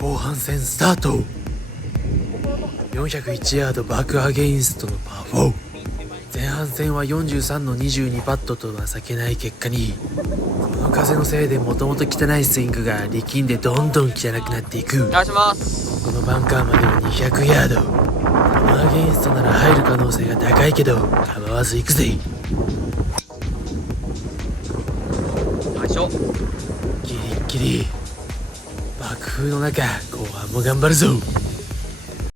後半戦スタート。401ヤードバックアゲインストのパー4。前半戦は43の22パットと情けない結果に、この風のせいでもともと汚いスイングが力んでどんどん汚くなっていく。お願いします。このバンカーまでは200ヤード。このアゲインストなら入る可能性が高いけど構わず行くぜ。よいしょ。ギリッギリ。爆風の中後半も頑張るぞ。